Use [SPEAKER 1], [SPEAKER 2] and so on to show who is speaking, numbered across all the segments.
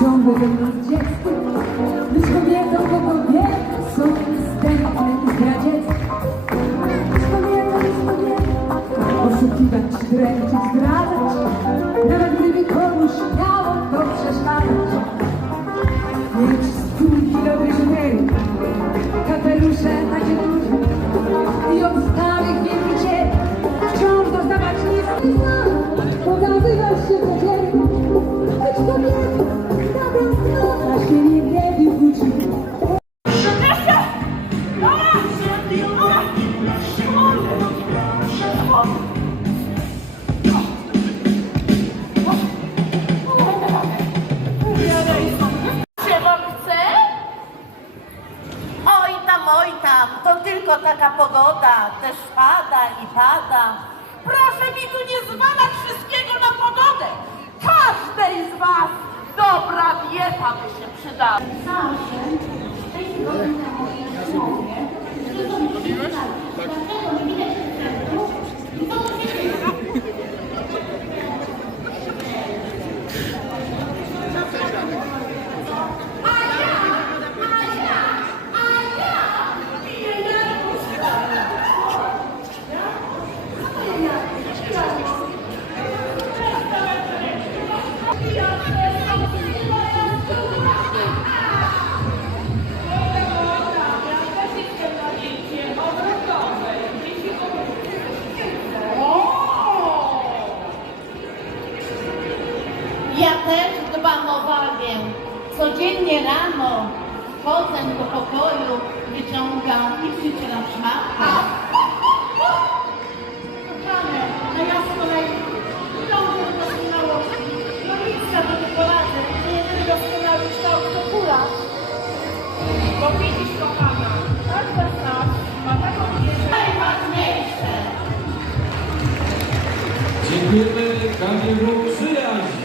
[SPEAKER 1] Ciągle ze mną z dzieckiem Być
[SPEAKER 2] taka pogoda, też pada i pada. Proszę mi tu nie zwalać wszystkiego na pogodę. Każdej z was dobra dieta by się przydała. Ja Codziennie rano wchodzę do pokoju, wyciągam i przycieram szmatkę. Kochane, no ja z kolei dążę do doskonałości. No nic na to nie poradzę. Nie jedyny doskonały kształt to kula. Bo widzisz, kochana, każda z nas ma taką wiedzę. Najważniejsze.
[SPEAKER 3] Dziękujemy KGW Przyjaźń.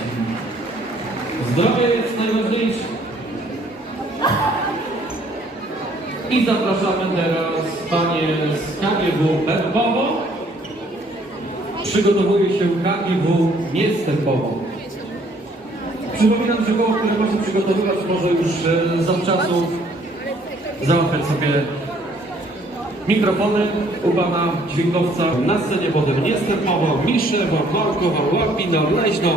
[SPEAKER 3] Zdrowie jest najważniejsze. I zapraszamy teraz panie z KGW Herbowo. Przygotowuje się KGW Niestępowo. Przypominam, że koło, które może przygotowywać, może już e, zawczasu załatwiać sobie Mikrofony u pana dźwiękowca na scenie potem Niestępowo, Miszewo, Markowa, Łapina, Leźno,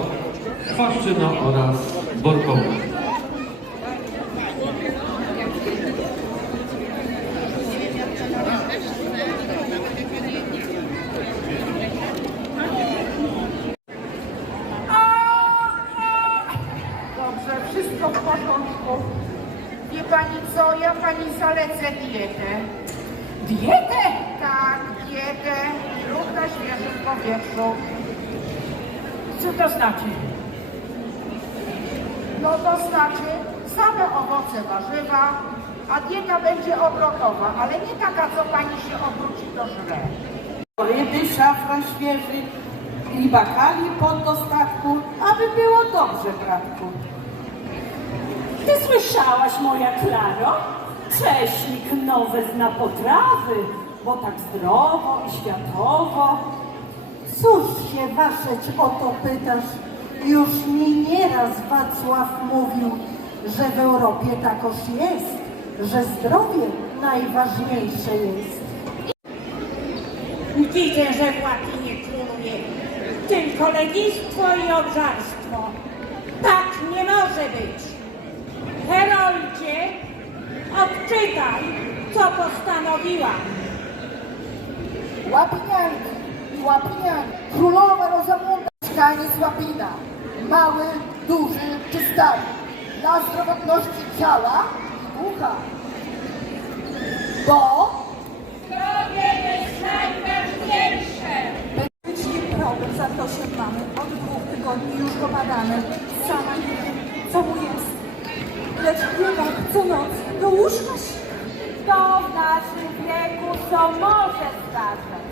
[SPEAKER 3] Chwaszczyno oraz Borkowo.
[SPEAKER 4] Pani co, ja pani zalecę dietę. Dietę? Tak, dietę. Ruch na świeżym powietrzu. Co to znaczy? No to znaczy same owoce, warzywa, a dieta będzie obrotowa, ale nie taka, co pani się obróci do żre.
[SPEAKER 5] ryby, szafran świeży i bakali pod dostatku, aby było dobrze, bratku.
[SPEAKER 6] Ty słyszałaś, moja Klaro? Cześnik nowe zna potrawy, bo tak zdrowo i światowo.
[SPEAKER 5] Cóż się waszeć o to pytasz? Już mi nieraz Wacław mówił, że w Europie takoż jest, że zdrowie najważniejsze jest.
[SPEAKER 7] Widzę, że władzy nie króluje, tylko lenistwo i obżarstwo. Tak nie może być. Heroldzie, odczytaj, co postanowiłam.
[SPEAKER 4] Łapinianki, łapinianki, królowa Rozamunda, mieszkaniec Łapina, mały, duży czy stary, dla zdrowotności ciała i ducha. Bo
[SPEAKER 8] Faktycznie problem z Antosiem mamy. Od dwóch tygodni już go badamy. Sama nie wiem, co mu jest. Lecz biegam co noc do łóżka się.
[SPEAKER 2] To w naszym wieku co może zdarzać.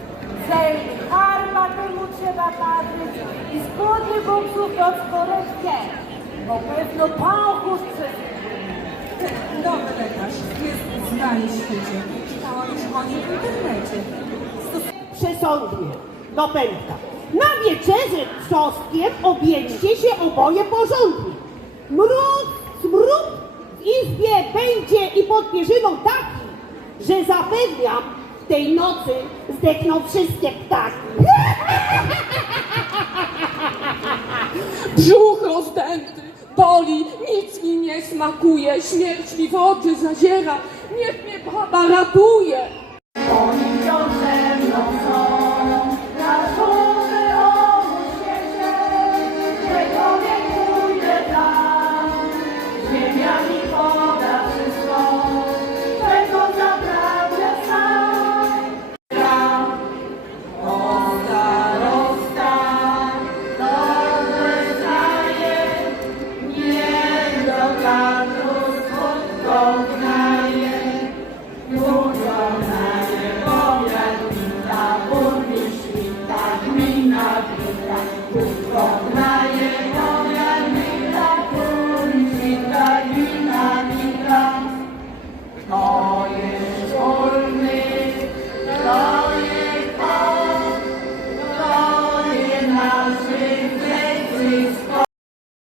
[SPEAKER 2] Zelny karma temu trzeba parzyć i skłodny buksów do sporek nie. Bo pewno pąchusz przez
[SPEAKER 8] Ten nowy lekarz jest znany w świecie. Czytałam już o nim w internecie.
[SPEAKER 9] przesądnie do pętka. Na wieczerzę trzostkiem objedźcie się oboje porządnie. Mróz, w izbie będzie i pod pierzyną taki, że zapewniam, tej nocy zdechną wszystkie ptaki.
[SPEAKER 10] Brzuch rozdęty, boli, nic mi nie smakuje, śmierć mi w oczy zaziera, niech mnie baba ratuje.
[SPEAKER 6] Oni wciąż ze mną są.